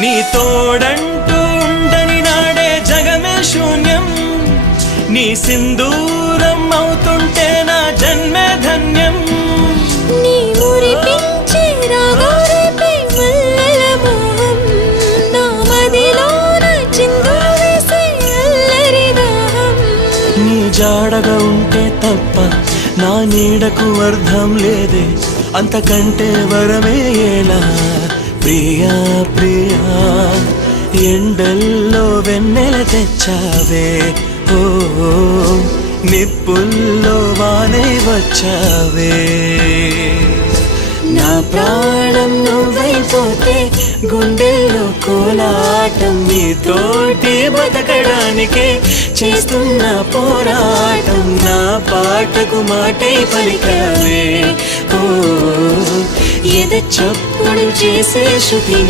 నీ తోడంటూ ఉండని నాడే జగమే శూన్యం, నీ సింధూరం అవుతుంటే నా జన్మే ధన్యం. నీ మురిపించే రాగాలపై మల్లెల మోహం, నా మదిలోన చిందులు వేసే అల్లరి దాహం. నీ జాడగా ఉంటే తప్ప నా నీడకు అర్థం లేదే, అంతకంటే వరమే ఎలా ప్రియా ప్రియా. ఎండల్లో వెన్నెల తెచ్చావే, ఓ నిప్పుల్లో వానే వచ్చావే. నా ప్రాణం నువ్వైపోతే గుండెల్లో కోలాటం, నీతోటి బతకడానికే చేస్తున్న పోరాటం. నా పాటకు మాటై పలికావే, ఓ ఎద చప్పుడు చేసే శృతిని